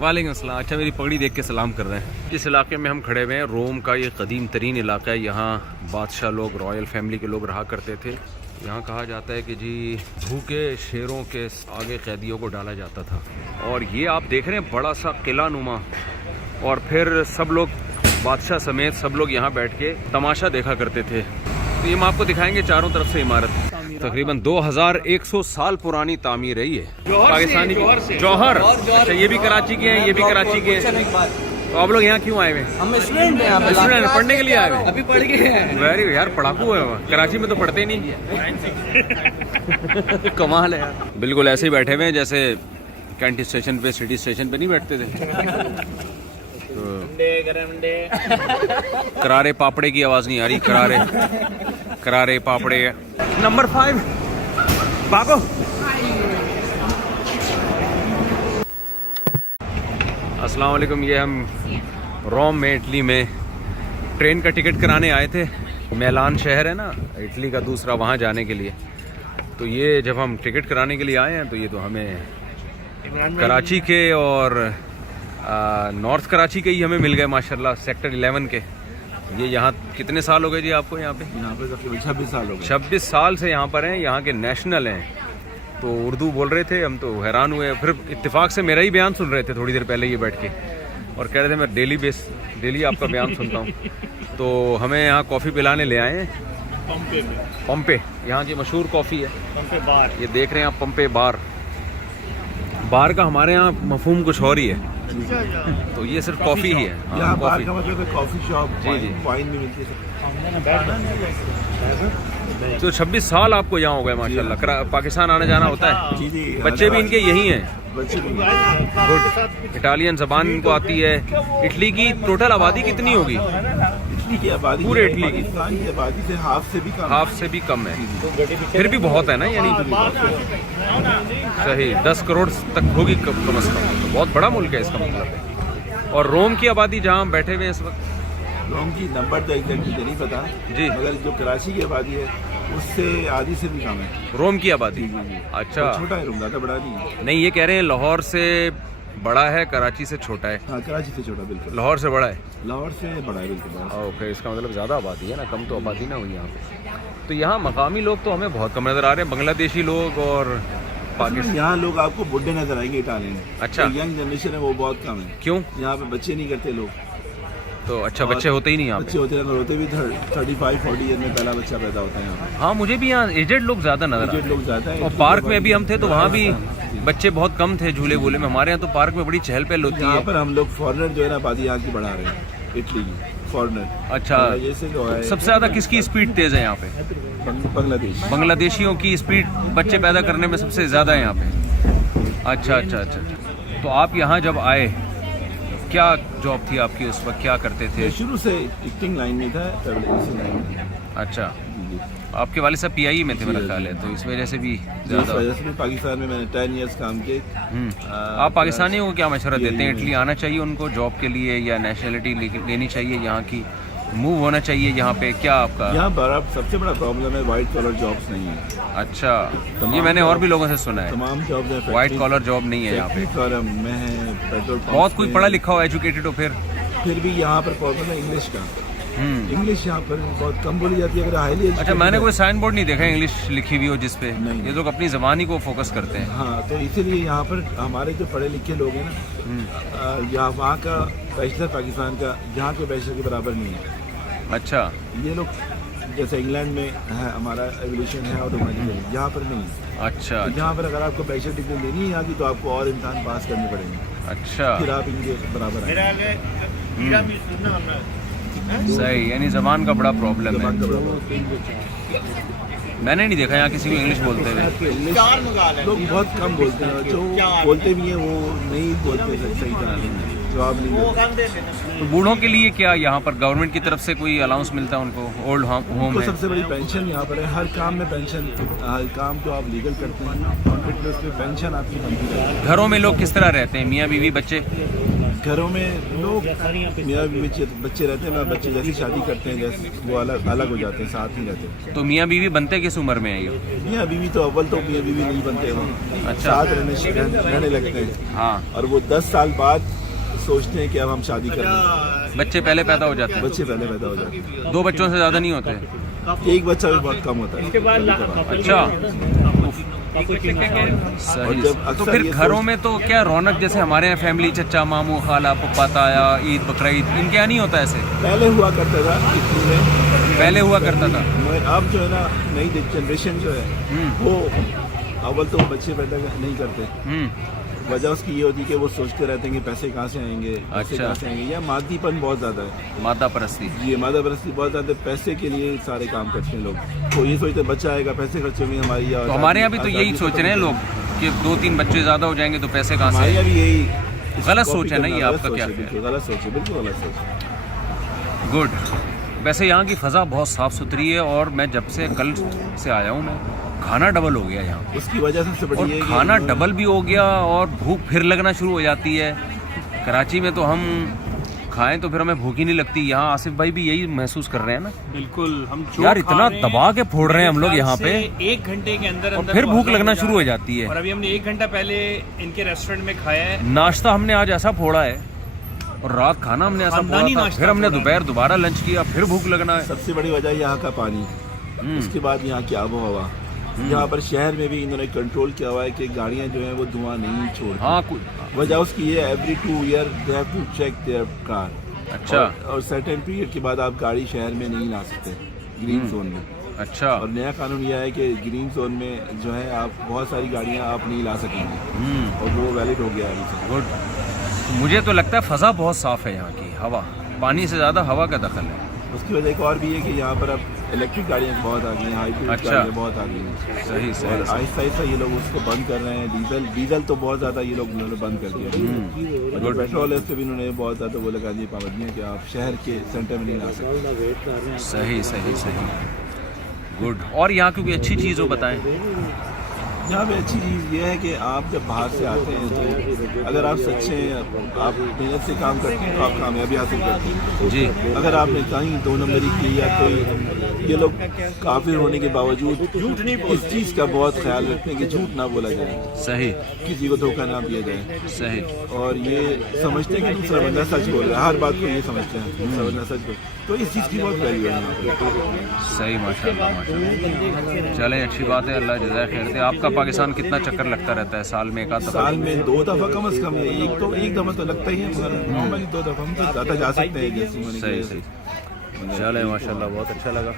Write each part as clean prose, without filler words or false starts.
वालेकुम अस्सलाम। अच्छा, मेरी पगड़ी देख के सलाम कर रहे हैं। इस इलाके में हम खड़े हुए हैं। रोम का ये कदीम तरीन इलाका है। यहाँ बादशाह लोग, रॉयल फैमिली के लोग रहा करते थे। यहाँ कहा जाता है कि जी भूखे शेरों के आगे कैदियों को डाला जाता था। और ये आप देख रहे हैं बड़ा सा किला नुमा, और फिर सब लोग बादशाह समेत सब लोग यहाँ बैठ के तमाशा देखा करते थे। तो ये हम आपको दिखाएंगे चारों तरफ से इमारत। तकरीबन 2100 साल पुरानी तामीर है ये। पाकिस्तानी जौहर। अच्छा, ये भी कराची के हैं, ये भी कराची के हैं। तो आप लोग यहाँ क्यों आए हुए? हम स्टूडेंट हैं, स्टूडेंट पढ़ने के लिए आए हुए? अभी पढ़ गए हैं। वेरी यार, पढ़ाकू है। कराची में तो पढ़ते नहीं। कमाल है यार। बिल्कुल ऐसे ही बैठे हुए हैं जैसे कैंट स्टेशन पे, सिटी स्टेशन पे नहीं बैठते थे। करारे पापड़े की आवाज नहीं आ रही। करारे पापड़े। नंबर 5 भागो। अस्सलाम वालेकुम। ये हम रोम में, इटली में ट्रेन का टिकट कराने आए थे। मिलान शहर है ना इटली का दूसरा, वहाँ जाने के लिए। तो ये जब हम टिकट कराने के लिए आए हैं तो ये तो हमें कराची के और नॉर्थ कराची के ही हमें मिल गए माशाल्लाह, सेक्टर 11 के। ये यहाँ कितने साल हो गए जी आपको? यहाँ पे 26 साल हो गए। 26 साल से यहाँ पर हैं। यहाँ के नेशनल हैं। तो उर्दू बोल रहे थे, हम तो हैरान हुए। फिर इत्तेफाक से मेरा ही बयान सुन रहे थे थोड़ी देर पहले ये बैठ के, और कह रहे थे मैं डेली आपका बयान सुनता हूँ। तो हमें यहाँ कॉफ़ी पिलाने ले आए हैं पंपे। यहाँ की मशहूर कॉफ़ी है पंपे बार। ये देख रहे हैं आप, पंपे बार। बार का हमारे यहाँ मफहूम कुछ और ही है। तो ये सिर्फ कॉफ़ी ही है। यहाँ बार का मतलब है कॉफ़ी शॉप। जी। वाइन भी मिलती है। तो 26 साल आपको यहाँ हो गए माशाल्लाह। पाकिस्तान आने जाना होता है? जी। बच्चे भी इनके यही हैं? बच्चे भी। गुड। इटालियन जबान इनको आती है। इटली की टोटल आबादी कितनी होगी? इटली की आबादी, पूरे इटली की पाकिस्तान की आबादी से हाफ से भी कम है। फिर भी बहुत है ना, यानी सही 10 करोड़ तक होगी कम से कम। तो बहुत बड़ा मुल्क है इसका मतलब। और रोम की आबादी जहाँ हम बैठे हुए हैं इस वक्त, रोम की नंबर तो एग्जैक्टली नहीं पता जी, मगर जो कराची की आबादी है उससे आधी से भी कम है रोम की आबादी। अच्छा, छोटा है रोम, ज़्यादा बड़ा नहीं है। नहीं, ये कह रहे हैं लाहौर से बड़ा है, कराची से छोटा है। हाँ, कराची से छोटा बिल्कुल। लाहौर से बड़ा है? लाहौर से बड़ा है बिल्कुल। ओके, इसका मतलब ज़्यादा आबादी है ना, कम तो आबादी ना हुई यहाँ पे। तो यहाँ मकामी लोग तो हमें बहुत कम नज़र आ रहे हैं, बांग्लादेशी लोग और पाकिस्तान। यहाँ लोग आपको बुढ़े नजर आएंगे इटालियन। अच्छा। यंग जनरेशन है वो बहुत कम है। क्यों? यहाँ पे बच्चे नहीं करते लोग। तो अच्छा, बच्चे होते ही नहीं यहाँ पे? बच्चे होते भी 35-40 ईयर में पहला बच्चा पैदा होता है यहाँ। हाँ, मुझे भी यहाँ एजेड लोग ज़्यादा नजर आते हैं। लोग ज़्यादा है। और पार्क में अभी हम थे तो वहाँ भी बच्चे बहुत कम थे झूले वूले में। हमारे यहाँ तो पार्क में बड़ी चहल पहल होती है। यहाँ पर हम लोग फॉरेनर जो है ना आबादी यहाँ की बढ़ा रहे हैं, इटली की फॉरेनर। अच्छा, जैसे जो है सबसे ज़्यादा किसकी स्पीड तेज़ है यहाँ पे? बांग्लादेश। बांग्लादेशियों की स्पीड बच्चे पैदा करने में सबसे ज़्यादा है यहाँ पे। अच्छा। तो आप यहाँ जब आए, क्या जॉब थी आपकी उस वक्त, क्या करते थे? शुरू से टिकटिंग लाइन में था, ट्रैवल एजेंसी लाइन में। अच्छा, आपके वाले साहब PIE में थे मेरा ख्याल है, तो इस वजह से भी ज़्यादा। वजह से भी पाकिस्तान में मैंने 10 इयर्स काम किए। आप पाकिस्तानियों को क्या मशवरा देते हैं? इटली आना चाहिए उनको जॉब के लिए, या नेशनलिटी लेनी चाहिए यहाँ की, मूव होना चाहिए यहाँ पे? क्या आपका यहाँ पर सबसे बड़ा प्रॉब्लम है वाइट कॉलर जॉब्स नहीं है। अच्छा, ये मैंने और भी लोगों से सुना है, तमाम जॉब्स हैं, वाइट कॉलर जॉब नहीं है यहाँ पे। पेट्रोल बहुत कोई पढ़ा लिखा हो, एजुकेटेड हो, फिर भी यहाँ पर प्रॉब्लम है इंग्लिश का। इंग्लिश यहाँ पर बहुत कम बोली जाती है। अगर हाईली अच्छा, मैंने कोई साइन बोर्ड नहीं देखा इंग्लिश लिखी हुई हो जिसपे। ये लोग अपनी ज़बान ही को फोकस करते हैं। हाँ, तो इसीलिए यहाँ पर हमारे जो पढ़े लिखे लोग हैं ना, यहाँ वहाँ का बैचलर पाकिस्तान का यहाँ के बैचलर के बराबर नहीं है। अच्छा, ये लोग जैसे इंग्लैंड में है हमारा एवोल्यूशन है ऑटोमेटिकली, यहाँ पर नहीं है। अच्छा, तो यहाँ पर अगर आपको बैचलर डिग्री लेनी है यहाँ की तो आपको और इम्तिहान पास करने पड़ेंगे। अच्छा, फिर आप इनके बराबर आएंगे। सही, यानी ज़बान का बड़ा प्रॉब्लम है। मैंने नहीं देखा यहाँ किसी को इंग्लिश बोलते हुए। लोग बहुत कम बोलते हैं, जो बोलते भी हैं वो नहीं बोलते सही तरह, जवाब नहीं। तो बूढ़ों के लिए क्या यहाँ पर गवर्नमेंट की तरफ से कोई अलाउंस मिलता है उनको? ओल्ड होम है? सबसे बड़ी पेंशन यहाँ पर है, हर काम में पेंशन, हर काम जो आप लीगल करते हैं पेंशन आपकी बनती है। घरों में लोग किस तरह रहते हैं, मियाँ बीवी बच्चे? घरों में लोग मियाँ बीवी बच्चे रहते हैं ना, बच्चे जैसी शादी करते हैं जैसे वो अलग अलग हो जाते हैं, साथ ही रहते हैं। तो मियाँ बीवी बनते किस उम्र में है ये? मियाँ बीवी तो अव्वल तो मियाँ बीवी नहीं बनते वो, अच्छा। साथ रहने लगते हैं। हाँ, और वो 10 साल बाद सोचते हैं कि अब हम शादी कर लें। बच्चे पहले पैदा हो जाते हैं? बच्चे पहले पैदा हो जाते हैं। 2 बच्चों से ज़्यादा नहीं होते? एक बच्चा भी बहुत कम होता है। अच्छा। और सही। जब तो अक्सर फिर ये घरों में तो क्या रौनक, जैसे हमारे यहाँ फैमिली, चचा मामू खाला पप्पा ताया, ईद बकरीद, इनके यहाँ नहीं होता ऐसे? पहले हुआ करता था इतनी में, पहले हुआ करता था। मगर अब जो है ना नई जनरेशन जो है वो अव्वल तो बच्चे पैदा नहीं करते। वजह उसकी ये होती है कि वो सोचते रहते हैं कि पैसे कहाँ से आएंगे, पैसे अच्छा। कहाँ से आएंगे। या मादीपन बहुत ज़्यादा है, मादा परस्ती। ये मादा परस्ती बहुत ज़्यादा, पैसे के लिए सारे काम करते हैं लोग। तो ये सोचते बच्चा आएगा, पैसे खर्च होंगे हमारी। तो हमारे यहाँ भी तो यही सोच रहे हैं लोग कि 2-3 बच्चे ज़्यादा हो जाएंगे तो पैसे कहाँ से हमारे यहाँ आएंगे? भी यही गलत सोच है ना ये, आपका क्या? बिल्कुल गलत सोच है, बिल्कुल गलत सोच। गुड। वैसे यहाँ की फ़ज़ा बहुत साफ़ सुथरी है, और मैं जब से कल से आया हूँ, मैं खाना डबल हो गया यहाँ, उसकी वजह सबसे बड़ी और है कि खाना डबल भी हो गया, और भूख फिर लगना शुरू हो जाती है। कराची में तो हम खाएं तो फिर हमें भूख ही नहीं लगती। यहाँ आसिफ भाई भी यही महसूस कर रहे हैं ना? बिल्कुल। हम जो यार खा इतना रहे हैं, दबा के फोड़ रहे हैं हम लोग यहाँ पे, 1 घंटे के अंदर और फिर भूख लगना शुरू हो जाती और है। अभी हमने 1 घंटा पहले इनके रेस्टोरेंट में खाया है। नाश्ता हमने आज ऐसा फोड़ा है, और रात खाना हमने ऐसा फोड़ा खानदानी था, नाश्ता फिर हमने फोड़ा है। दोपहर दोबारा लंच किया, फिर भूख लगना है। सबसे बड़ी वजह यहाँ का पानी, उसके बाद यहाँ की आबो हवा। यहाँ पर शहर में भी इन्होंने कंट्रोल किया हुआ है कि गाड़ियाँ जो हैं वो धुआं नहीं छोड़ती। हाँ, वजह उसकी ये every 2 year they have to check their car. अच्छा। और सर्टेन पीरियड के बाद आप गाड़ी शहर में नहीं ला सकते ग्रीन जोन में। अच्छा। और नया कानून यह है कि ग्रीन जोन में जो है आप बहुत सारी गाड़ियाँ आप नहीं ला सकेंगे, और वो वैलिड हो गया अभी से। गुड। मुझे तो लगता है फ़ज़ा बहुत साफ़ है यहाँ की, हवा पानी से ज़्यादा हवा का दखल है। उसकी वजह एक और भी है कि यहाँ पर अब इलेक्ट्रिक गाड़ियाँ बहुत आ गई हैं, हाइब्रिड अच्छा। गाड़ियाँ बहुत आ गई हैं। सही और सही। आहिस्ता आहिस्ता ये लोग उसको बंद कर रहे हैं। डीजल तो बहुत ज़्यादा ये लोग उन्होंने बंद कर दिया। और जो पेट्रोल है उस पर भी उन्होंने बहुत ज़्यादा वो लगा दी पाबंदियाँ कि आप शहर के सेंटर में नहीं ला सकते। सही सही सही। गुड। और यहाँ की कोई अच्छी चीज़ हो बताएं। यहाँ पे अच्छी चीज़ ये है कि आप जब बाहर से आते हैं तो अगर आप सच्चे हैं, आप मेहनत से काम करते हैं तो आप कामयाबी हासिल करते हैं जी। अगर आपने कहीं 2 नंबरी की या कोई, ये लोग काफिर होने के बावजूद झूठ नहीं, इस चीज़ का बहुत ख्याल रखते हैं कि झूठ ना बोला जाए, सही किसी को धोखा ना दिया जाए। सही। और ये समझते हैं कि दूसरा बंदा सच बोल रहा है, हर बात को ये समझते हैं दूसरा बंदा सच बोल, तो इस चीज़ की बहुत वैल्यू है यहाँ पे। सही। माशाल्लाह माशाल्लाह। चलें, अच्छी बात है, अल्लाह जज़ाय खैर दे। आपका पाकिस्तान कितना चक्कर लगता रहता है साल में? एक आध दफ़ा? साल में 2 दफ़ा कम से कम है। एक दफ़ा तो लगता ही है, मगर नॉर्मली 2 दफ़ा हम तो ज़्यादा जा सकते हैं जैसे मैंने सही किया। सही। चले माशाल्लाह, बहुत अच्छा लगा।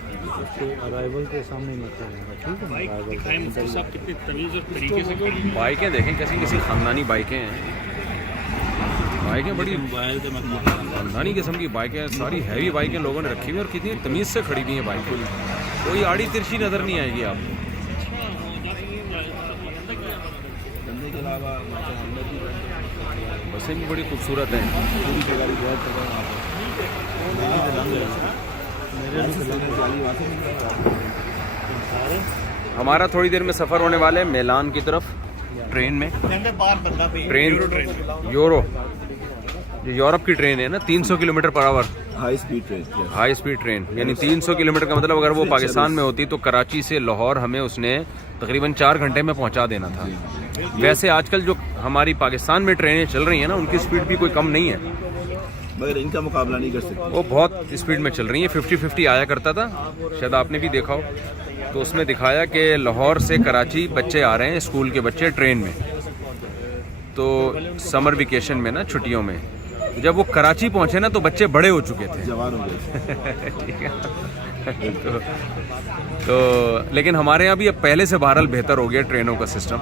अराइवल के सामने मत करना, ठीक है? दिखाएं मुफ्ती साहब कितने तमीज़ और तरीके से खड़ी हैं। बाइकें देखें, कैसी कैसी ख़ानदानी बाइकें हैं। बाइकें बड़ी खानदानी किस्म की बाइकें, सारी हैवी बाइकें लोगों ने रखी हुई, और कितनी तमीज़ से खड़ी हुई हैं बाइकें। कोई आड़ी तिरछी नज़र नहीं आएगी आपको। बसें भी बड़ी खूबसूरत हैं। हमारा थोड़ी देर में सफ़र होने वाला है मेलान की तरफ, ट्रेन में। ट्रेन यूरो, जो यूरोप की ट्रेन है ना, 300 kilometre per hour high speed train. High speed train, यानी 300 किलोमीटर का मतलब अगर वो पाकिस्तान में होती तो कराची से लाहौर हमें उसने तकरीबन 4 घंटे में पहुंचा देना था। वैसे आजकल जो हमारी पाकिस्तान में ट्रेनें चल रही हैं ना, उनकी स्पीड भी कोई कम नहीं है, मगर इनका मुकाबला नहीं कर सकते। वो बहुत स्पीड में चल रही हैं। 50-50 आया करता था, शायद आपने भी देखा हो, तो उसमें दिखाया कि लाहौर से कराची बच्चे आ रहे हैं, स्कूल के बच्चे ट्रेन में। तो समर वेकेशन में ना, छुट्टियों में, जब वो कराची पहुंचे ना तो बच्चे बड़े हो चुके थे, जवान हो गए। ठीक है। तो लेकिन हमारे यहाँ भी अब पहले से बहरहाल बेहतर हो गया ट्रेनों का सिस्टम।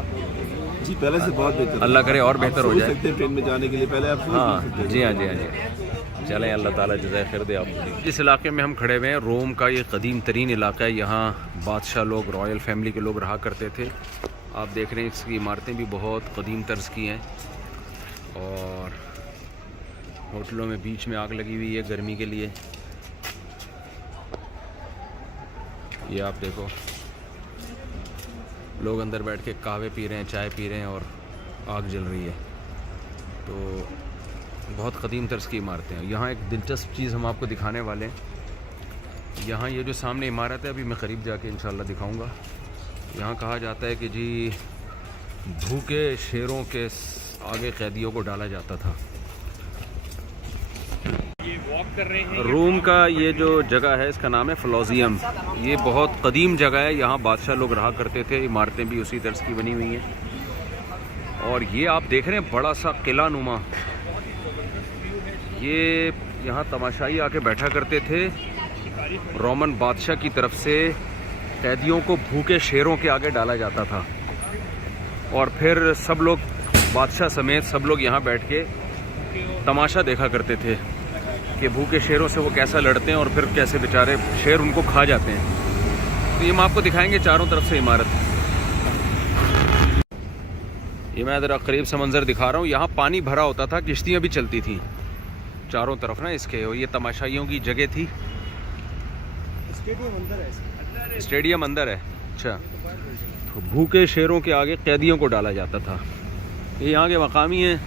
जी पहले से बहुत बेहतर। अल्लाह करे और बेहतर हो सोच जाए। सकते हैं ट्रेन में जाने के लिए, पहले आप सोच नहीं हाँ सकते। जी हाँ जी हाँ जी। चलें, अल्लाह ताला जज़ाए खैर दे आपको। जिस इलाके में हम खड़े हुए हैं, रोम का ये कदीम तरीन इलाका है। यहाँ बादशाह लोग, रॉयल फैमिली के लोग रहा करते थे। आप देख रहे हैं इसकी इमारतें भी बहुत कदीम तर्ज की हैं, और होटलों में बीच में आग लगी हुई है गर्मी के लिए। ये आप देखो, लोग अंदर बैठ के कहवे पी रहे हैं, चाय पी रहे हैं, और आग जल रही है। तो बहुत क़दीम तर्ज की इमारतें हैं। यहाँ एक दिलचस्प चीज़ हम आपको दिखाने वाले हैं। यहाँ ये जो सामने इमारत है, अभी मैं करीब जाके इंशाल्लाह दिखाऊंगा। यहाँ कहा जाता है कि जी भूखे शेरों के आगे कैदियों को डाला जाता था। ये वॉक कर रहे हैं। रोम का ये जो जगह है इसका नाम है फ्लोजियम। ये बहुत कदीम जगह है, यहाँ बादशाह लोग रहा करते थे। इमारतें भी उसी तर्ज की बनी हुई हैं। और ये आप देख रहे हैं बड़ा सा किला नुमा, ये यहाँ तमाशाई आके बैठा करते थे। रोमन बादशाह की तरफ से कैदियों को भूखे शेरों के आगे डाला जाता था और फिर सब लोग बादशाह समेत सब लोग यहाँ बैठ के तमाशा देखा करते थे कि भूखे शेरों से वो कैसा लड़ते हैं और फिर कैसे बेचारे शेर उनको खा जाते हैं। तो ये हम आपको दिखाएंगे चारों तरफ से इमारत। ये मैं ज़रा करीब से मंजर दिखा रहा हूँ। यहाँ पानी भरा होता था, किश्तियाँ भी चलती थी चारों तरफ ना इसके, और ये तमाशाइयों की जगह थी। स्टेडियम अंदर है। अच्छा, तो भूखे शेरों के आगे कैदियों को डाला जाता था। ये यहाँ के मकामी हैं,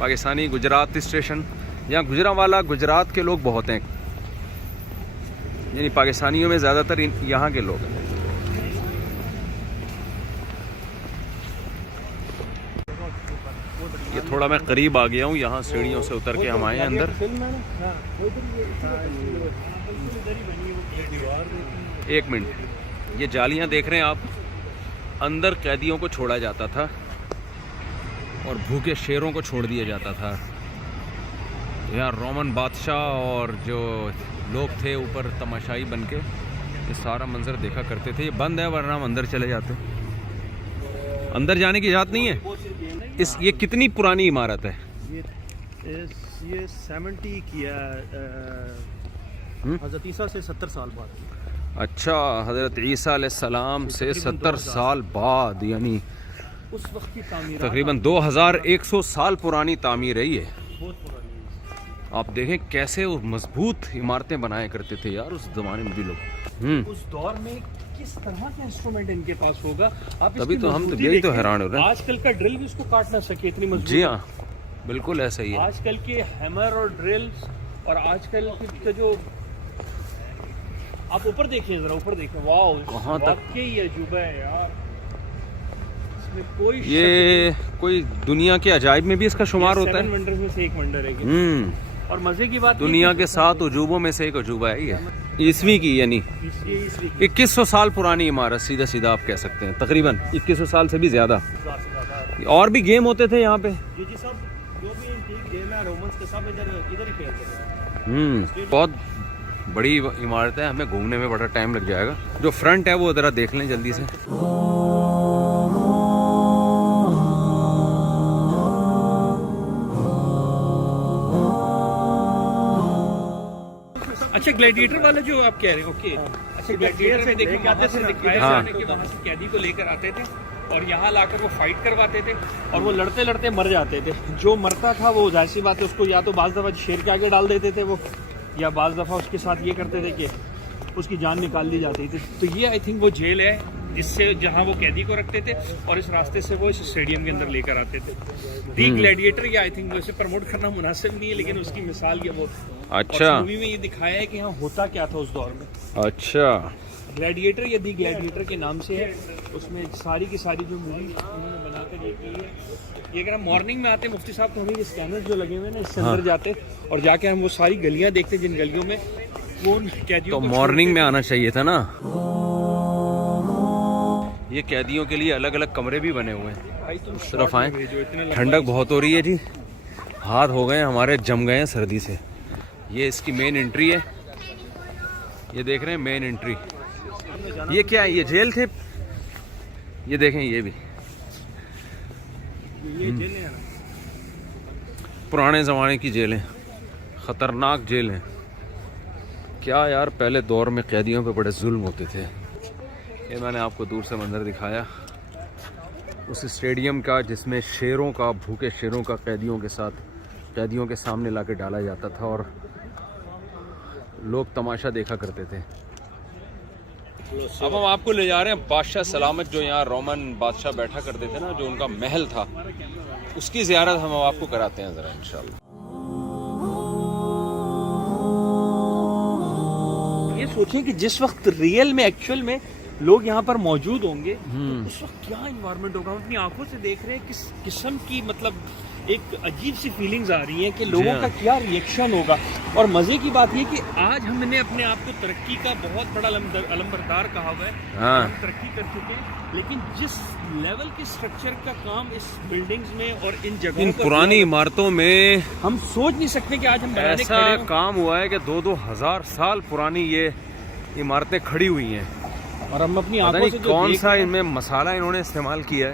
पाकिस्तानी गुजरात स्टेशन। यहाँ गुजरांवाला गुजरात के लोग बहुत हैं, यानी पाकिस्तानियों में ज़्यादातर यहाँ के लोग हैं। ये थोड़ा मैं करीब आ गया हूँ, यहाँ सीढ़ियों से उतर के हम आए हैं अंदर। एक मिनट, ये जालियाँ देख रहे हैं आप, अंदर कैदियों को छोड़ा जाता था और भूखे शेरों को छोड़ दिया जाता था। यहाँ रोमन बादशाह और जो लोग थे ऊपर तमाशाई बन के ये सारा मंजर देखा करते थे। ये बंद है, वरना हम अंदर चले जाते। अंदर जाने की इजाज़त नहीं है। ये कितनी पुरानी इमारत है? ये 70 किया हज़रत ईसा से 70 साल बाद। अच्छा, हज़रत ईसा अलैहिस्सलाम से 70 साल बाद, यानी उस वक्त की तामीर तकरीबन 2100 साल पुरानी तामीर है ये। बहुत पुरानी। आप देखें कैसे वो मजबूत इमारतें बनाया करते थे यार उस जमाने में भी लोग। उस दौर में किस तरह का इंस्ट्रूमेंट इनके पास होगा, आप तभी तो हम तो मजबूती यही तो देखें। हैरान हो रहे हैं। आजकल का ड्रिल भी उसको काट ना सके, इतनी मजबूत। जी हाँ, बिल्कुल ऐसा ही है। आजकल के हैमर और ड्रिल्स और आजकल के जो, आप ऊपर देखिए, जरा ऊपर देखिए, वाओ, कहाँ तक ये अजूबा है यार। इसमें कोई ये कोई दुनिया के अजायब में भी इसका शुमार होता है। वंडर्स में से एक वंडर है। और मजे की बात, दुनिया के 7 अजूबों में से एक अजूबा है ये। ईस्वी की, यानी 2100 साल पुरानी इमारत, सीधा सीधा आप कह सकते हैं। तकरीबन 2100 साल से भी ज़्यादा। और भी गेम होते थे यहाँ पे। जी सब जो भी गेम है रोमन्स के सब इधर ही खेलते थे। बहुत बड़ी इमारत है, हमें घूमने में बड़ा टाइम लग जाएगा। जो फ्रंट है वो ज़रा देख लें जल्दी से। अच्छा, ग्लैडिएटर वाला जो आप कह रहे हैं, ओके। अच्छा, ग्लैडिएटर में देखिए वहाँ से दिखाया हाँ। जाने के वहाँ से कैदी को लेकर आते थे और यहाँ लाकर वो फाइट करवाते थे और वो लड़ते लड़ते मर जाते थे। जो मरता था वो जाहिर सी बात है उसको या तो बाज़ दफ़ा शेर के आगे डाल देते थे वो, या बाज़ दफ़ा उसके साथ ये करते थे कि उसकी जान निकाल दी जाती थी। तो ये आई थिंक वो जेल है जिससे, जहाँ वो कैदी को रखते थे और इस रास्ते से वो इस स्टेडियम के अंदर लेकर आते थे। दी ग्लैडिएटर, ये आई थिंक वैसे प्रमोट करना मुनासिब नहीं है, लेकिन उसकी मिसाल ये वो। अच्छा, मूवी में ये दिखाया है कि यहाँ होता क्या था उस दौर में। अच्छा, ग्लैडिएटर या दी ग्लैडिएटर के नाम से है। उसमें सारी की सारी जो मूवी उन्होंने बनाकर ये की है। ये अगर हम मॉर्निंग में आते हैं मुफ्ती साहब, तो हमें ये स्कैनर जो लगे हुए हैं ना, इससे अंदर जाते और जाके हम वो सारी गलियां देखते, जिन गलियों में वो उन कैदियों तो को मॉर्निंग में आना चाहिए था ना। ये कैदियों के लिए अलग अलग कमरे भी बने हुए हैं। उस तरफ आए, ठंडक बहुत हो रही है जी, हाथ हो गए हमारे, जम गए हैं सर्दी से। ये इसकी मेन एंट्री है, ये देख रहे हैं मेन एंट्री। ये क्या है? ये जेल थे, ये देखें, ये भी पुराने ज़माने की जेल है, ख़तरनाक जेल है। क्या यार, पहले दौर में कैदियों पे बड़े जुल्म होते थे। ये मैंने आपको दूर से मंजर दिखाया उस स्टेडियम का जिसमें शेरों का, भूखे शेरों का कैदियों के साथ, कैदियों के सामने लाके डाला जाता था और लोग तमाशा देखा करते थे। अब हम आपको ले जा रहे हैं बादशाह सलामत, जो यहाँ रोमन बादशाह बैठा करते थे ना, जो उनका महल था, उसकी ज़ियारत हम आपको कराते हैं ज़रा इंशाल्लाह। सोचें कि जिस वक्त रियल में एक्चुअल में लोग यहाँ पर मौजूद होंगे तो उस वक्त क्या इन्वायरमेंट होगा। हम अपनी आंखों से देख रहे हैं किस किस्म की मतलब एक अजीब सी फीलिंग्स आ रही हैं कि लोगों का क्या रिएक्शन होगा। और मज़े की बात ये कि आज हमने अपने आप को तरक्की का बहुत बड़ा अलंबरदार कहा हुआ है। हम तरक्की कर चुके हैं, लेकिन जिस लेवल के स्ट्रक्चर का काम इस बिल्डिंग्स में और इन जगहों इन पर पुरानी इमारतों में हम सोच नहीं सकते कि आज हम बनाने ऐसा खड़े हों। काम हुआ है कि 2-2 हज़ार साल पुरानी ये इमारतें खड़ी हुई हैं। और हम अपनी पता आंखों नहीं से जो कौन देख सा रहे हैं, इनमें मसाला इन्होंने इस्तेमाल किया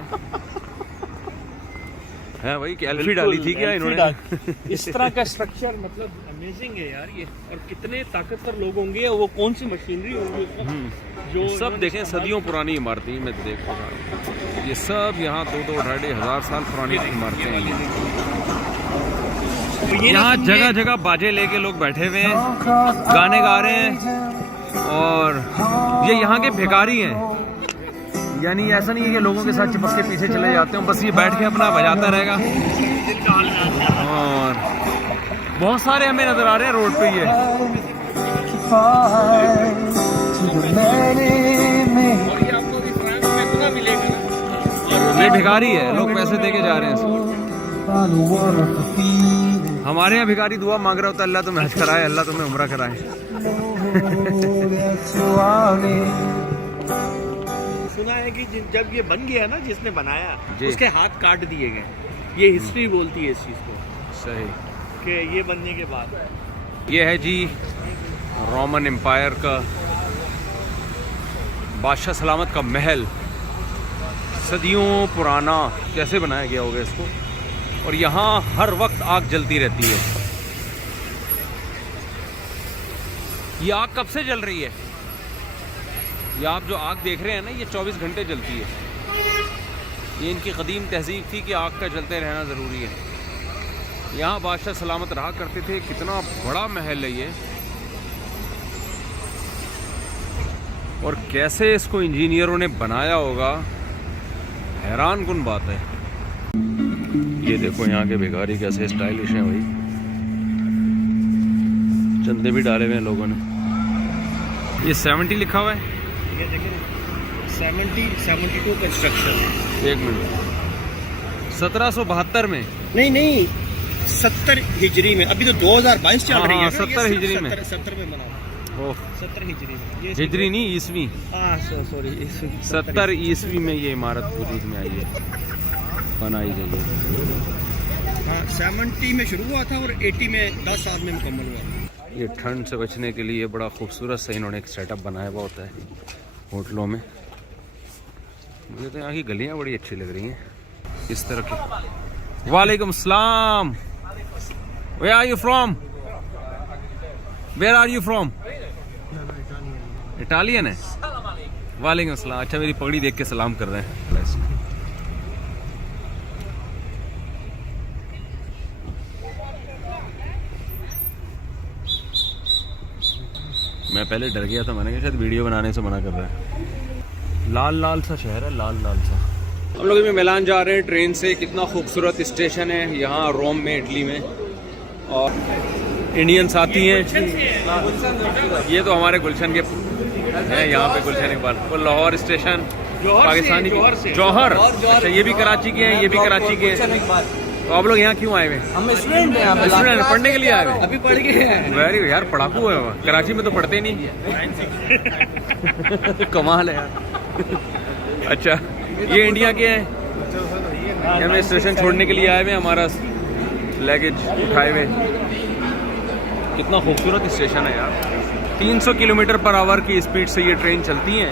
है भाई कि एल्फी बिल्कुल, डाली थी क्या एल्फी इन्होंने? इस तरह का स्ट्रक्चर मतलब अमेजिंग है यार ये। और कितने ताकतवर लोग होंगे, वो कौन सी मशीनरी होगी उसमें जो सब देखें सदियों पुरानी इमारतें मैं देख रहा हूँ। ये सब यहाँ 2-2 ढाई हज़ार साल पुरानी इमारतें हैं। यहाँ जगह जगह बाजे लेके लोग बैठे हुए हैं, गाने गा रहे हैं। और ये यहाँ के भिखारी हैं, यानी ऐसा नहीं है कि लोगों के साथ चिपक के पीछे चले जाते हैं, बस ये बैठ के अपना बजाता रहेगा। और बहुत सारे हमें नजर आ रहे हैं रोड पे ये। और ये आपको भी फ्रांस में इतना मिलेगा ना। ये भिखारी है, लोग पैसे दे के जा रहे हैं इसको। हमारे यहाँ भिखारी दुआ मांग रहा होता है, अल्लाह तुम्हें हज कराए, अल्लाह तुम्हें उम्रा कराए। सुना है कि जब ये बन गया ना, जिसने बनाया जी। उसके हाथ काट दिए गए। ये हिस्ट्री बोलती है इस चीज को सही। कि ये बनने के बाद ये है जी रोमन एम्पायर का बादशाह सलामत का महल, सदियों पुराना। कैसे बनाया गया होगा इसको। और यहाँ हर वक्त आग जलती रहती है। ये आग कब से जल रही है? ये आप जो आग देख रहे हैं ना, ये 24 घंटे जलती है। ये इनकी कदीम तहजीब थी कि आग का जलते रहना ज़रूरी है। यहाँ बादशाह सलामत रहा करते थे। कितना बड़ा महल है ये। और कैसे इसको इंजीनियरों ने बनाया होगा, हैरान कुन बात है। ये देखो यहाँ के भिखारी कैसे स्टाइलिश हैं भाई। चंदे भी डाले हुए हैं लोगों ने। ये 70 लिखा हुआ है। ये देखिए 72 कंस्ट्रक्शन। एक मिनट, 1772 में? नहीं 70 हिजरी में। अभी तो 2022 चल रही है। 70 हिजरी में। 70 में बना। ओह, 70 हिजरी में। ये हिजरी नहीं, ईसवी। सॉरी 70 ईसवी में ये इमारत वजूद में आई है, बनाई गई है। 70 में शुरू हुआ था और 80 में 10 साल में मुकम्मल हुआ। ये ठंड से बचने के लिए बड़ा खूबसूरत सा इन्होंने एक सेटअप बनाया हुआ होता है होटलों में। मुझे तो यहाँ की गलियाँ बड़ी अच्छी लग रही हैं इस तरह की। वालेकुम सलाम। Where are you from? Where are you from? Italian है। वालेकुम सलाम। अच्छा, मेरी पगड़ी देख के सलाम कर रहे हैं। मैं पहले डर गया था, मैंने कहा शायद वीडियो बनाने से मना कर रहा है। लाल लाल सा शहर है, लाल लाल सा। हम लोग अभी मिलान जा रहे हैं ट्रेन से। कितना खूबसूरत स्टेशन है यहाँ रोम में, इटली में। और इंडियन साथी हैं। ये तो हमारे गुलशन के हैं यहाँ पे, गुलशन इकबाल। वो लाहौर स्टेशन पाकिस्तानी जौहर। अच्छा, ये भी कराची के हैं, ये भी कराची के हैं। तो आप लोग यहाँ क्यों आए हुए? हम स्टूडेंट हैं। स्टूडेंट पढ़ने के लिए आए हुए? अभी पढ़ के हैं। वेरी यार, पढ़ाकू है वो। कराची में तो पढ़ते नहीं। कमाल है यार। अच्छा, ये इंडिया के हैं। हमें स्टेशन छोड़ने के लिए आए हुए, हमारा लगेज उठाए हुए। कितना खूबसूरत स्टेशन है यार। 300 किलोमीटर पर आवर की स्पीड से ये ट्रेन चलती है।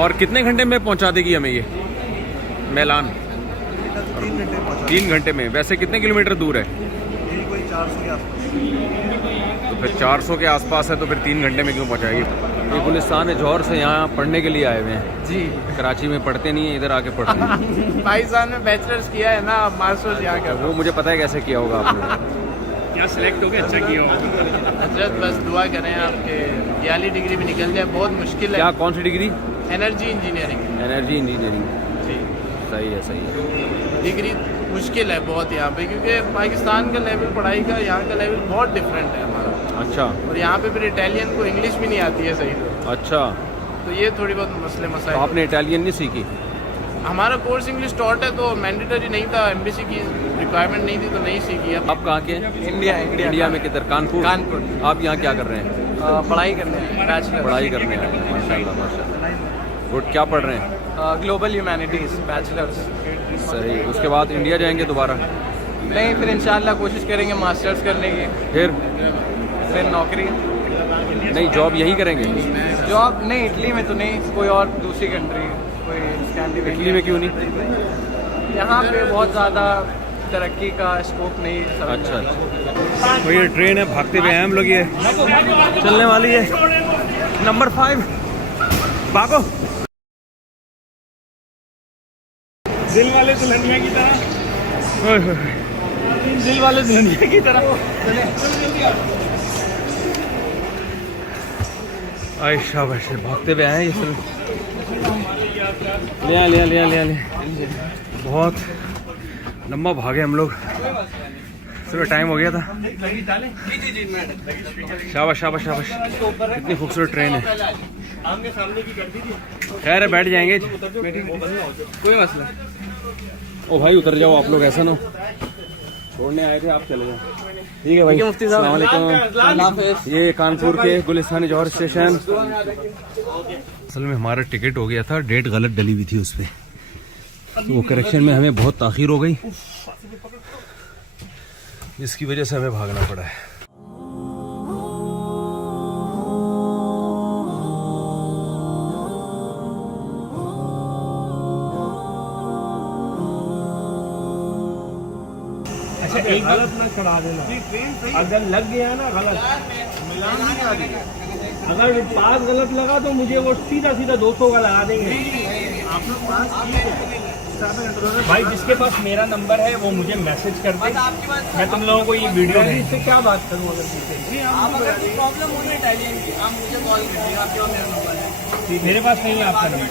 और कितने घंटे में पहुंचा देगी हमें ये मिलान? 3 घंटे में। वैसे कितने किलोमीटर दूर है? कोई 400 के आसपास। तो फिर 400 के आसपास है, तो फिर 3 घंटे में क्यों पहुंचाएगी? ये गुलिस्तान है, जौहर से यहाँ पढ़ने के लिए आए हुए हैं जी। कराची में पढ़ते नहीं है, इधर आके पढ़ते हैं। भाई साहब ने बैचलर्स किया है ना, मास्टर्स यहाँ कर। वो मुझे पता है कैसे किया होगा आपने। क्या सिलेक्ट हो गया? अच्छा किया होगा। हजरत बस दुआ करें आपके 42 डिग्री में निकल जाए। बहुत मुश्किल है। क्या, कौन सी degree? Energy engineering. Energy engineering. जी, सही है, सही है। डिग्री मुश्किल है बहुत यहाँ पे, क्योंकि पाकिस्तान का लेवल पढ़ाई का, यहाँ का लेवल बहुत डिफरेंट है हमारा। अच्छा और यहाँ पे फिर इटालियन को इंग्लिश भी नहीं आती है सही से। अच्छा, तो ये थोड़ी बहुत मसले तो मसाइल। आपने इटालियन नहीं सीखी? हमारा कोर्स इंग्लिश टॉट है तो मैंडेटरी नहीं था, एम्बेसी की रिक्वायरमेंट नहीं थी तो नहीं सीखी। अब आप कहाँ के? इंडिया इंडिया में किधर? कानपुर। कानपुर। आप यहाँ क्या कर रहे हैं? पढ़ाई करने बैचलर। पढ़ाई करने हैं, माशाल्लाह माशाल्लाह। गुड, क्या पढ़ रहे हैं? Global humanities bachelors. सही, उसके बाद इंडिया जाएंगे दोबारा? नहीं, फिर इंशाल्लाह कोशिश करेंगे मास्टर्स करने की, फिर नौकरी। नहीं, जॉब यही करेंगे? जॉब नहीं, इटली में तो नहीं, कोई और दूसरी कंट्री, कोई स्कैंडिनेवियन। इटली में क्यों नहीं? यहाँ पे बहुत ज़्यादा तरक्की का स्कोप नहीं। अच्छा अच्छा। तो ये ट्रेन है, भागते हुए हैं हम लोग, ये चलने वाली है नंबर 5। भागो। दिल वाले दुल्हनिया की तरह, दिल वाले दुल्हनिया की तरह। आए शाबाश, भागते हुए आए ये ले। बहुत लंबा भागे हम लोग, सुबह टाइम हो गया था। शाबाश शाबाश शाबाश, कितनी खूबसूरत ट्रेन है। खैर है, बैठ जाएंगे, कोई मसला। ओ भाई उतर जाओ आप लोग, ऐसा ना छोड़ने आए थे, आप चले जाओ। ठीक है भाई, मुफ्ती साहब। अस्सलाम वालेकुम। ये कानपुर के गुलिस्तानी जौहर स्टेशन। असल में हमारा टिकट हो गया था, डेट गलत डली हुई थी उस पर, तो वो करेक्शन में हमें बहुत ताख़ीर हो गई, जिसकी वजह से हमें भागना पड़ा है। अच्छा, एक गलत ना चढ़ा देना, अगर लग गया ना गलत, मिलान नहीं आ रही है। अगर पास गलत लगा तो मुझे वो सीधा 200 का लगा देंगे। भाई जिसके पास मेरा नंबर है वो मुझे मैसेज कर दे, मैं तुम लोगों को ये वीडियो इससे क्या बात करूँ। अगर प्रॉब्लम हो ना इटालियन की, आप मुझे कॉल कीजिए, आपके पास मेरा नंबर है। मेरे पास नहीं है आपका नंबर,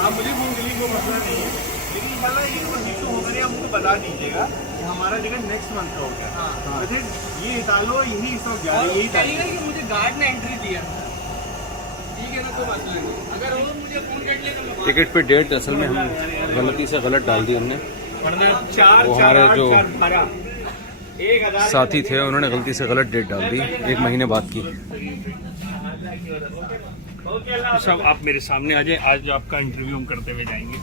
आप मुझे फोन करिए, कोई मसला नहीं है। लेकिन इंशाल्लाह ये इशू होगा नहीं, आप मुझे बता दीजिएगा कि हमारा टिकट नेक्स्ट मंथ का हो गया। वैसे ये इटालो यही इस वक्त जा रही है, यही कहिएगा कि मुझे गार्ड ने एंट्री दिया, ठीक है ना, कोई मसला नहीं। अगर वो मुझे फोन कर लिया टिकट पे डेट असल में हम गलती से गलत डाल दी हमने, वरना 4 वो हमारे जो 1000 साथी थे उन्होंने गलती से गलत डेट डाल दी, 1 महीने बाद की। सब आप मेरे सामने आ जाए, आज आपका इंटरव्यू हम करते हुए जाएंगे।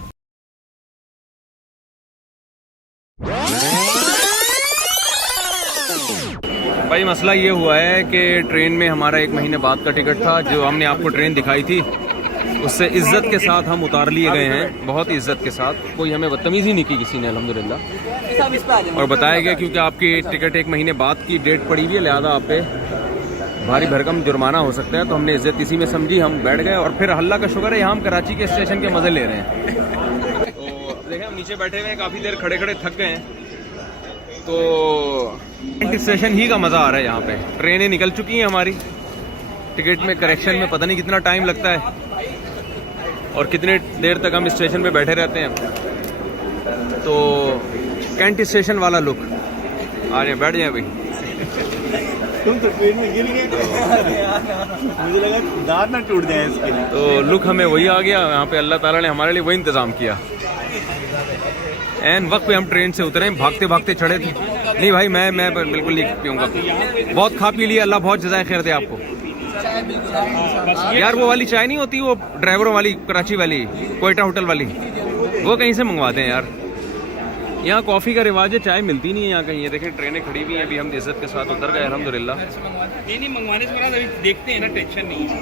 भाई मसला ये हुआ है कि ट्रेन में हमारा 1 महीने बाद का टिकट था, जो हमने आपको ट्रेन दिखाई थी उससे इज्जत के साथ हम उतार लिए गए हैं, बहुत ही इज्जत के साथ, कोई हमें बदतमीजी नहीं की किसी ने अल्हम्दुलिल्लाह। और बताया गया क्योंकि आपकी टिकट 1 महीने बाद की डेट पड़ी हुई है, लिहाजा आप पे भारी भरकम जुर्माना हो सकता है, तो हमने इज्जत इसी में समझी, हम बैठ गए। और फिर अल्लाह का शुक्र है यहाँ हम कराची के स्टेशन के मज़े ले रहे हैं। तो अब देखें, हम नीचे बैठे हुए हैं, काफ़ी देर खड़े खड़े थक गए हैं, तो स्टेशन ही का मज़ा आ रहा है यहाँ पे। ट्रेनें निकल चुकी हैं हमारी, टिकट में करेक्शन में पता नहीं कितना टाइम लगता है और कितने देर तक हम स्टेशन पे बैठे रहते हैं। तो कैंट स्टेशन वाला लुक, आ जाए बैठ जाए भाई। तुम तो ट्रेन में गिर गए, मुझे लगा दांत ना टूट जाए इसके लिए। तो लुक हमें वही आ गया, यहाँ पे अल्लाह ताला ने हमारे लिए वही इंतज़ाम किया। एन वक्त पे हम ट्रेन से उतरे, भागते भागते चढ़े थे। नहीं भाई, मैं बिल्कुल नहीं पीऊँगा, बहुत खा पी लिया, अल्लाह बहुत जज़ाए खैर दे आपको। यार वो वाली चाय नहीं होती, वो ड्राइवरों वाली, कराची वाली, कोयटा होटल वाली, वो कहीं से मंगवाते हैं यार। यहाँ कॉफ़ी का रिवाज है, चाय मिलती नहीं है यहाँ कहीं। ये देखें ट्रेनें खड़ी हुई हैं, अभी हम इज्जत के साथ उतर गए अल्हम्दुलिल्लाह। नहीं मंगवाने से अभी देखते हैं ना, टेंशन नहीं है।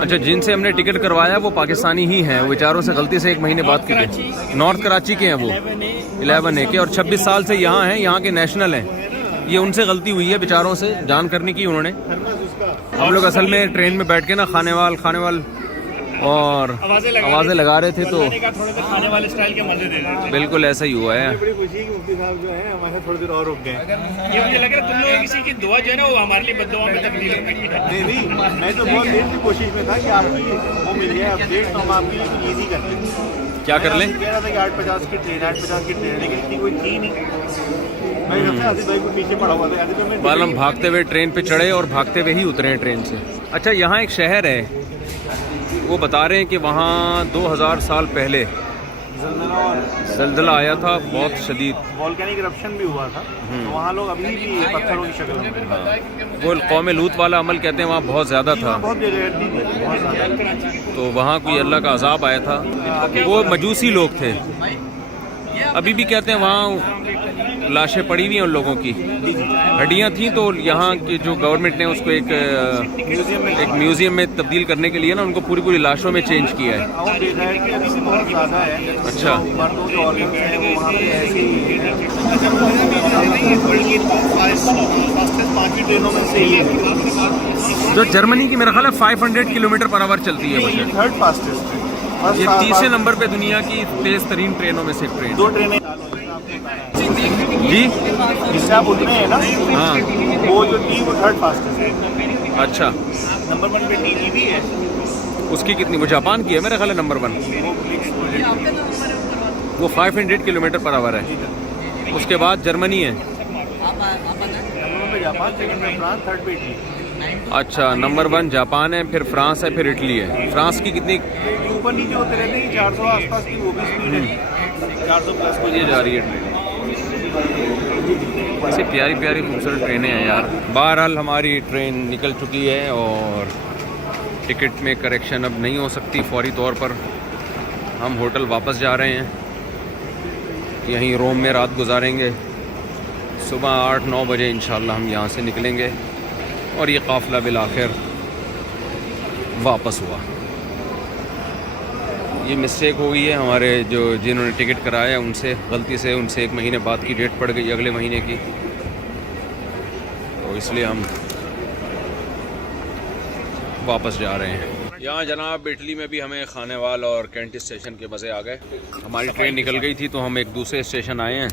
अच्छा, जिनसे हमने टिकट करवाया वो पाकिस्तानी ही हैं, वो बेचारों से गलती से 1 महीने बाद के थे, नॉर्थ कराची के हैं वो, 11A के, और 26 साल से यहाँ हैं, यहाँ के नेशनल हैं। ये उनसे गलती हुई है बेचारों से, जान करने की उन्होंने। हम लोग असल में ट्रेन में बैठ के ना खाने वाल और आवाज़ें लगा रहे थे, तो थोड़े से खाने वाले स्टाइल के मजे दे रहे थे। बिल्कुल ऐसा ही हुआ है। बड़ी खुशी कि मुफ्ती साहब जो है हमारे थोड़ी देर और रुक गए। ये मुझे लग रहा है तुम लोग किसी की दुआ जो है ना वो हमारे लिए बद्दुआ में तब्दील हो गई। नहीं, मैं तो बहुत देर की कोशिश में था कि आपकी वो मिल जाए अपडेट, तो हम आपके लिए ईजी करते हैं। क्या कर लें? कह रहा था कि 8:50 की ट्रेन 8:50 की ट्रेन, लेकिन इतनी कोई थी नहीं। मैं सबसे आसिफ भाई को पीछे पड़ा हुआ था, आसिफ भाई मैं बाल हम भागते हुए ट्रेन पे चढ़े और भागते हुए ही उतरे हैं ट्रेन से। अच्छा, यहाँ एक शहर है, वो बता रहे हैं कि वहाँ 2000 साल पहले ज़ल्ज़ला आया था, बहुत शदीद। वोल्केनिक इरप्शन भी हुआ था, तो वहाँ लोग अभी भी पत्थरों की शक्ल में, वो कौम लूत वाला अमल कहते हैं, वहाँ बहुत ज़्यादा था। बहुत बेगैरती थी, बहुत ज़्यादा। तो वहाँ कोई अल्लाह का अजाब आया था, वो मजूसी लोग थे। अभी भी कहते हैं वहाँ लाशें पड़ी हुई हैं उन लोगों की, हड्डियाँ थी। तो यहाँ की जो गवर्नमेंट ने उसको एक म्यूज़ियम में तब्दील करने के लिए ना उनको पूरी लाशों में चेंज किया है। और देखा है कि अभी भी बहुत ज़्यादा है। अच्छा। मर्दों के ऑर्गन्स हैं वो वहाँ पे ऐसे ही पाँचवीं ट्रेनों में से ही जो जर्मनी की मेरा ख्याल है 500 किलोमीटर पर आवर चलती है वो शायद। थर्ड फास्टेस्ट है। ये तीसरे नंबर पे दुनिया की तेज तरीन ट्रेनों में से एक ट्रेन। 2 ट्रेनें जी, जिससे आप उतरे हैं ना, हाँ। वो जो थी वो थर्ड फास्टेस्ट है। अच्छा, नंबर 1 पे TGV है। उसकी कितनी? वो जापान की है मेरा ख्याल है नंबर 1। वो 500 किलोमीटर पर आवर है। उसके बाद जर्मनी है। नंबर 1 पे जापान, सेकंड पे फ्रांस, थर्ड पे इटली। अच्छा, नंबर 1 जापान है, फिर फ्रांस है, फिर इटली है। फ्रांस की कितनी? ऊपर नीचे होते रहते हैं, 400 आसपास की वो भी स्पीड है, 400 प्लस को ये जा रही है ट्रेन। ऐसी प्यारी प्यारी खूबसूरत ट्रेनें हैं यार। बहरहाल हमारी ट्रेन निकल चुकी है और टिकट में करेक्शन अब नहीं हो सकती फौरी तौर पर। हम होटल वापस जा रहे हैं, यहीं रोम में रात गुजारेंगे। सुबह 8-9 बजे इंशाल्लाह हम यहाँ से निकलेंगे और ये काफ़िला बिल आखिर वापस हुआ। ये मिस्टेक हो गई है हमारे जो जिन्होंने टिकट कराया उनसे, गलती से उनसे 1 महीने बाद की डेट पड़ गई, अगले महीने की। तो इसलिए हम वापस जा रहे हैं। यहाँ जनाब इटली में भी हमें खानेवाल और कैंटी स्टेशन के मज़े आ गए। हमारी ट्रेन निकल गई थी तो हम एक दूसरे स्टेशन आए हैं।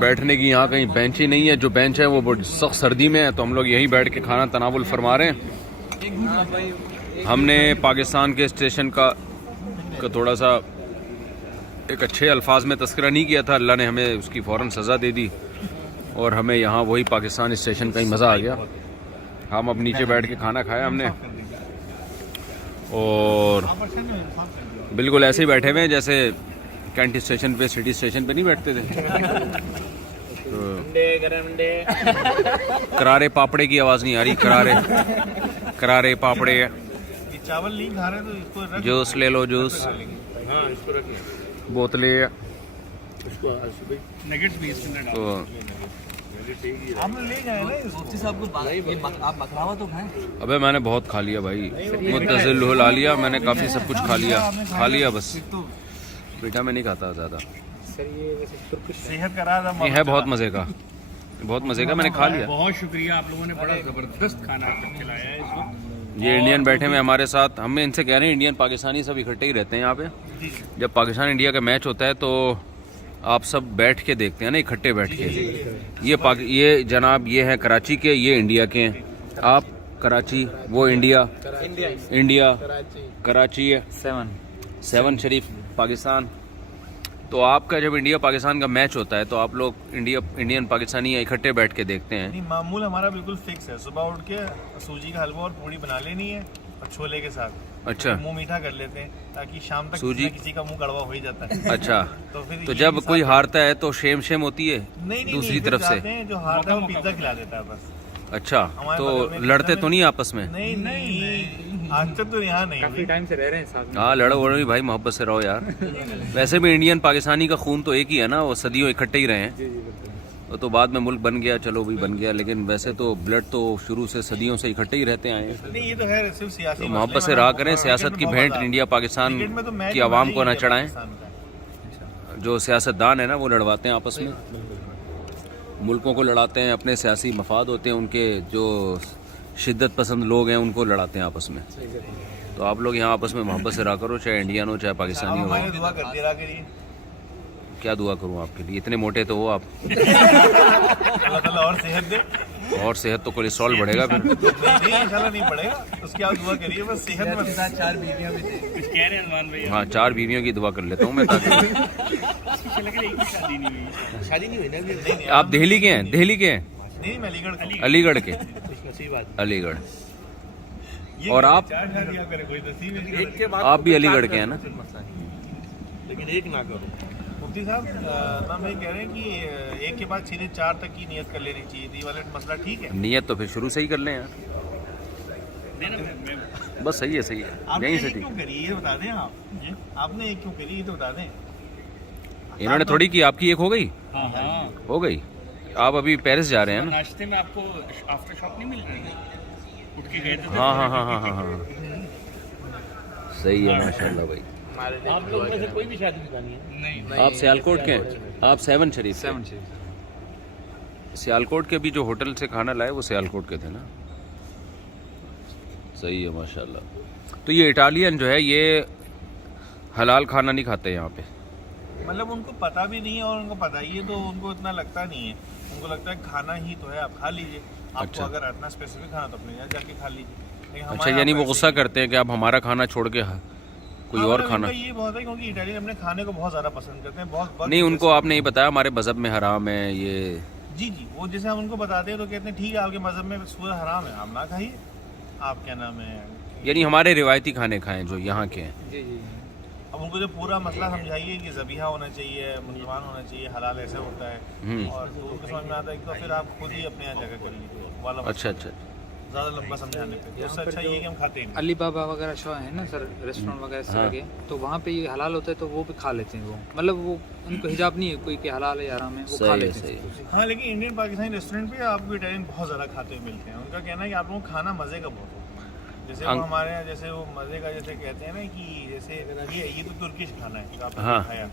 बैठने की यहाँ कहीं बेंच ही नहीं है, जो बेंच है वो सख्त सर्दी में है, तो हम लोग यहीं बैठ के खाना तनावुल फरमा रहे हैं। हमने पाकिस्तान के स्टेशन का थोड़ा सा एक अच्छे अल्फाज में तस्करा नहीं किया था, अल्लाह ने हमें उसकी फ़ौरन सज़ा दे दी और हमें यहाँ वही पाकिस्तान स्टेशन का ही मज़ा आ गया। हम अब नीचे बैठ के खाना खाया हमने और बिल्कुल ऐसे ही बैठे हुए हैं जैसे कैंटी स्टेशन पे, सिटी स्टेशन पे नहीं बैठते थे। करारे पापड़े की आवाज़ नहीं आ रही, करारे पापड़े। चावल नहीं खा रहे तो इसको रख, जूस ले लो, जूस, हाँ इसको रखिए, बोतलें। नगेट्स भी इसमें डाल। तो हम ले जाए ना इसको। आप बकरावा तो खाएं। अबे मैंने बहुत खा लिया भाई, मुतज़िल ला लिया मैंने, काफ़ी सब कुछ खा लिया बस। बेटा मैं नहीं खाता ज़्यादा। सेहत करा था, ये है बहुत मज़े का, बहुत मज़े का, मैंने खा लिया। बहुत शुक्रिया, आप लोगों ने बड़ा ज़बरदस्त खाना खिलाया है इस वक्त। ये इंडियन बैठे हुए हमारे साथ, हमें इनसे कह रहे हैं इंडियन पाकिस्तानी सब इकट्ठे ही रहते हैं यहाँ पे। जब पाकिस्तान इंडिया का मैच होता है तो आप सब बैठ के देखते हैं ना, इकट्ठे बैठ के। ये जनाब ये है कराची के, ये इंडिया के हैं। आप कराची, वो इंडिया कराची है, 7 शरीफ पाकिस्तान। तो आपका जब इंडिया पाकिस्तान का मैच होता है तो आप लोग इंडियन पाकिस्तानी इकट्ठे बैठ के देखते हैं। नहीं, मामूल हमारा बिल्कुल फिक्स है, सुबह उठ के सूजी का हलवा और पूड़ी बना लेनी है और छोले के साथ। अच्छा, मुंह मीठा कर लेते हैं ताकि शाम तक सूजी किसी का मुंह कड़वा हो ही जाता है। अच्छा। फिर तो ये जब भी कोई साथ- हारता है तो शेम होती है नहीं, दूसरी फिर तरफ से। जाते हैं, जो हारता है वो पिज्जा खिला देता है बस। अच्छा, हमारे तो बगल में लड़ते पिज्जा तो नहीं आपस में? नहीं, आज तक तो यहाँ नहीं हुई। टाइम से रह रहे हैं साथ। हाँ, लड़ो वड़ो भी भाई, मोहब्बत से रहो यार। वैसे भी इंडियन पाकिस्तानी का खून तो एक ही है ना, वो सदियों इकट्ठे ही रहे हैं। तो बाद में मुल्क बन गया, चलो भी बन गया, लेकिन वैसे तो ब्लड तो शुरू से सदियों से इकट्ठे ही रहते आए हैं। नहीं, ये तो है सिर्फ सियासी तो मसले मोहब्बत से में रहा ना- करें, सियासत की भेंट इंडिया पाकिस्तान क्रिकेट में तो मैच की आवाम को होना ना ही है चढ़ाएं। पाकिस्तान का। जो सियासतदान है ना वो लड़वाते हैं आपस में, मुल्कों को लड़ाते हैं, अपने सियासी मफाद होते हैं उनके, जो शिद्दत पसंद लोग हैं उनको लड़ाते हैं आपस में। तो आप लोग यहाँ आपस में मोहब्बत से रहा करो, चाहे इंडियन हो चाहे पाकिस्तानी हो। हमारे दुआ करते रहा करिए, क्या दुआ करूँ आपके लिए, इतने मोटे तो हो आप। अल्लाह ताला और सेहत दे। और सेहत तो कोलेस्ट्रॉल बढ़ेगा फिर। नहीं, इंशाल्लाह नहीं पड़ेगा, उसकी आप दुआ करिए, बस सेहत में। 4 बीवियां भी थी। कह रहे हैं सलमान भाई हाँ 4 बीवियों की दुआ कर लेता हूँ मैं ताकि मुझे लग रहा है एक भी शादी नहीं हुई शादी नहीं हुई ना अभी? नहीं, आप दिल्ली के हैं? दिल्ली के हैं? नहीं, मैं अलीगढ़ का। अलीगढ़ के? नसीब आदमी। अलीगढ़। ये और आप? चार शादियां करे, कोई नसीब ही नहीं। एक के बाद आप भी अलीगढ़ के हैं ना? लेकिन एक ना करो। मुफ्ती साहब मैम ये कह रहे हैं कि एक के बाद सीधे 4 तक की नियत कर लेनी चाहिए, तो ये वाला मसला ठीक है? नियत तो फिर शुरू से ही कर लें यार, नहीं ना मैं बस सही है सही है, आपने यहीं से एक ठीक। क्यों करी ये बता दें आप। आपने एक क्यों करी ये तो बता दें। इन्होंने थोड़ी की, आपकी एक हो गई? हाँ हाँ हो गई। आप अभी पेरिस जा रहे हैं ना? नाश्ते में आपको आफ्टर शॉप नहीं मिल रही है? उठ के गए थे हाँ हाँ हाँ हाँ हाँ हाँ सही है माशाल्लाह भाई। आप लोग में से कोई भी शादी नहीं नहीं आप सियालकोट के हैं? आप 7 शरीफ से? सियालकोट के भी जो होटल से खाना लाए वो सियालकोट के थे ना? सही है माशाल्लाह। तो ये इटालियन जो है ये हलाल खाना नहीं खाते यहाँ पे? मतलब उनको पता भी नहीं है, और उनको पता ही है तो उनको इतना लगता नहीं है। उनको लगता है खाना ही तो है, आप खा लीजिए। आपको अच्छा। अगर इतना स्पेसिफिक खाना तो अपने यहाँ जाके खा लीजिए। लेकिन अच्छा, हमारे यानी यहाँ वो पर गुस्सा ऐसे- करते हैं कि आप हमारा खाना छोड़ के कोई हाँ, और मतलब खाना? इनका ये बहुत है क्योंकि इटालियन अपने खाने को बहुत ज़्यादा पसंद करते हैं, बहुत वक्त नहीं, देते उनको हैं। आपने ही बताया हमारे मज़हब में हराम है ये। जी जी, वो जैसे हम उनको बताते हैं तो कहते हैं ठीक है आपके मजहब में सूअर हराम है, आप ना खाइए। आप क्या नाम है, यानी हमारे रिवायती खाने खाएं जो यहाँ के हैं। अब उनको जो पूरा मसला समझाइए कि ज़बीहा होना चाहिए, मुसलमान होना चाहिए, हलाल ऐसे होता है, और तो उनको समझ में आता है कि तो फिर आप खुद ही अपने यहाँ जगह करिए वाला मसला। अच्छा अच्छा। ज़्यादा लंबा समझाने पे उससे अच्छा ये है कि हम खाते ही नहीं। अली बाबा वगैरह शो है ना सर, रेस्टोरेंट वगैरह इस तरह के, तो वहाँ पे ये हलाल होता है तो वो भी खा लेते हैं वो, मतलब वो उनको हिजाब नहीं है कोई कि हलाल है या हराम है, वो खा सही है लेते सही हैं। है। हाँ, लेकिन इंडियन पाकिस्तानी रेस्टोरेंट पे आपको इटालियन बहुत ज़्यादा खाते हुए मिलते हैं। उनका कहना है कि आप लोगों को खाना मज़े का बहुत होता है। जैसे वो हमारे यहाँ जैसे वो मज़े का जैसे कहते हैं ना कि जैसे ये तो तुर्किश खाना है जो आपने हाँ। खाया,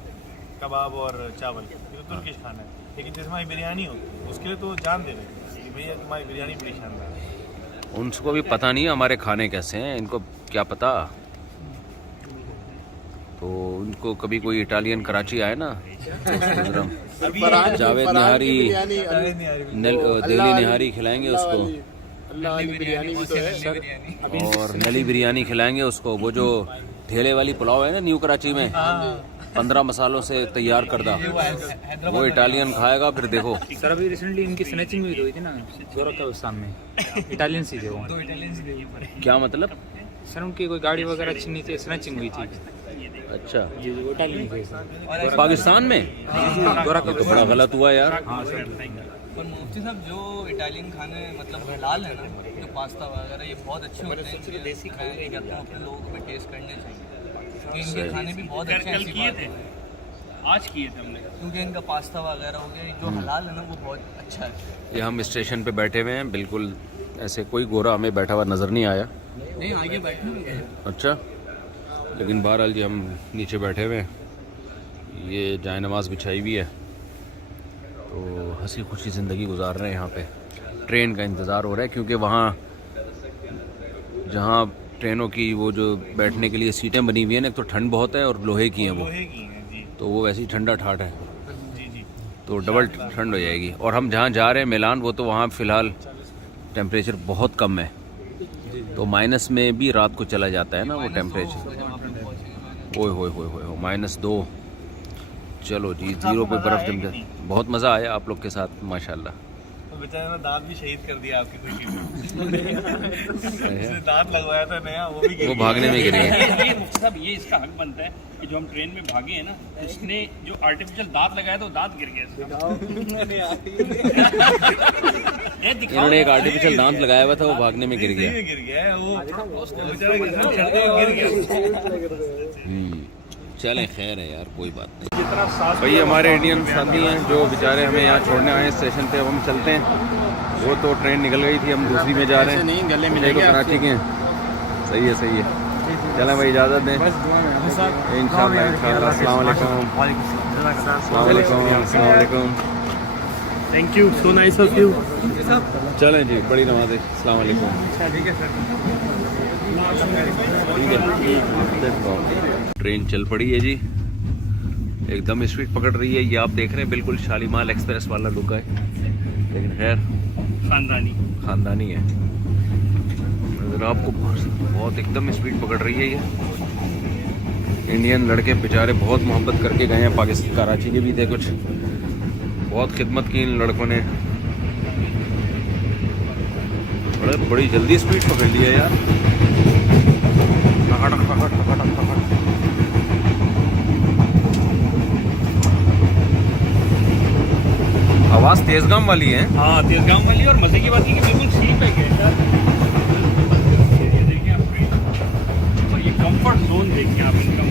कबाब और चावल, ये तो तुर्किश खाना है। लेकिन जैसे हमारी बिरयानी होती है उसके लिए तो जान दे रहे हैं कि भैया तुम्हारी बिरयानी बड़ी शानदार है। उनको भी पता नहीं है हमारे खाने कैसे हैं, इनको क्या पता। तो उनको कभी कोई इटालियन कराची आए ना तो जावेद निहारी दिल्ली निहारी खिलाएंगे उसको, और नली बिरयानी खिलाएंगे उसको। वो जो ठेले वाली पुलाव है ना न्यू कराची में, 15 मसालों से तैयार करदा, वो इटालियन खाएगा फिर देखो। सर अभी रिसेंटली इनकी स्नैचिंग हुई थी ना गोरखपुर में, इटालियन सी थे वो। क्या मतलब? सर उनकी कोई गाड़ी वगैरह छीनी थी, स्नैचिंग हुई थी। अच्छा, जी जी, वो इटालियन थे सर। पाकिस्तान में? गोरखपुर तो बड़ा गलत हुआ यार। हाँ सर। पर मुफ्ती साहब जो इटालियन खाने मतलब हलाल है ना, जो पास्ता वगैरह ये बहुत अच्छे होते हैं, इनके देसी खाने कहते हैं अपने लोगों को भी टेस्ट करने चाहिए, क्योंकि इनके खाने भी बहुत अच्छे हैं। कल ऐसी किए बात थे, है। आज किए थे हमने। क्योंकि इनका पास्ता वगैरह हो गया जो हलाल है ना वो बहुत अच्छा है। ये हम स्टेशन पे बैठे हुए हैं, बिल्कुल ऐसे कोई गोरा हमें बैठा हुआ नज़र नहीं आया। नहीं आगे बैठे अच्छा, लेकिन बहरहाल जी हम नीचे बैठे हुए हैं, ये जाए नमाज बिछाई हुई है, तो हंसी खुशी ज़िंदगी गुजार रहे हैं यहाँ पे। ट्रेन का इंतज़ार हो रहा है क्योंकि वहाँ जहाँ ट्रेनों की वो जो बैठने के लिए सीटें बनी हुई हैं ना, एक तो ठंड बहुत है और लोहे की हैं वो, लोहे की हैं जी तो वो वैसे ही ठंडा ठाठ है, जी जी। तो डबल ठंड हो जाएगी। और हम जहाँ जा रहे हैं मिलान, वो तो वहाँ फ़िलहाल टेम्परेचर बहुत कम है, तो माइनस में भी रात को चला जाता है ना वो टेम्परेचर। ओए होए होए होए -2। चलो जी, 0 पे बर्फ़ जम जाती। बहुत मज़ा आया आप लोग के साथ माशाल्लाह। तो बेचारे ने दांत भी शहीद कर दिया आपकी खुशी में। जिसने दांत लगवाया था नया वो भी गिर वो गया। भागने में गिर गए। ये मुफ्ती साहब ये इसका हक बनता है कि जो हम ट्रेन में भागे हैं ना, उसने जो आर्टिफिशियल दांत लगाया था वो दांत गिर गया इसका। ये दिखाओ। इन्होंने एक आर्टिफिशियल दांत लगाया हुआ था, वो भागने में गिर सही गया। में गिर गया है वो बेचारा किसान चढ़ते हुए गिर गया। चलें, खैर है यार, कोई बात नहीं। जितना साफ भाई हमारे इंडियन साथी हैं जो बेचारे हमें यहाँ छोड़ने आए स्टेशन पे, अब हम चलते हैं। वो तो ट्रेन निकल गई थी, हम दूसरी में जा रहे हैं। नहीं, गले मिलेंगे कराची के हैं। सही है सही है। चलें भाई, इजाज़त दें इंशाल्लाह इंशाल्लाह। अस्सलाम वालेकुम। अस्सलाम वालेकुम। अस्सलाम वालेकुम। Thank you, so nice of you. चलें जी, बड़ी नमाज़। अस्सलाम वालेकुम। ठीक है सर। ट्रेन चल पड़ी है जी, एकदम स्पीड पकड़ रही है। ये आप देख रहे हैं बिल्कुल शालीमार एक्सप्रेस वाला लुक है, लेकिन खैर ख़ानदानी है। अगर आपको बहुत एकदम स्पीड पकड़ रही है ये। इंडियन लड़के बेचारे बहुत मोहब्बत करके गए हैं। पाकिस्तान कराची के भी थे कुछ, बहुत खिदमत की इन लड़कों ने। बड़ी जल्दी स्पीड पकड़ ली है यार। टकाटक टकाटक टकाटक टकाटक। आवाज़ तेजगाम वाली है। हाँ तेजगाम वाली, और मजे की बात है कि बिल्कुल सी पे है यार। ये देखिए आप, और ये कंफर्ट जोन देखिए आप इनका।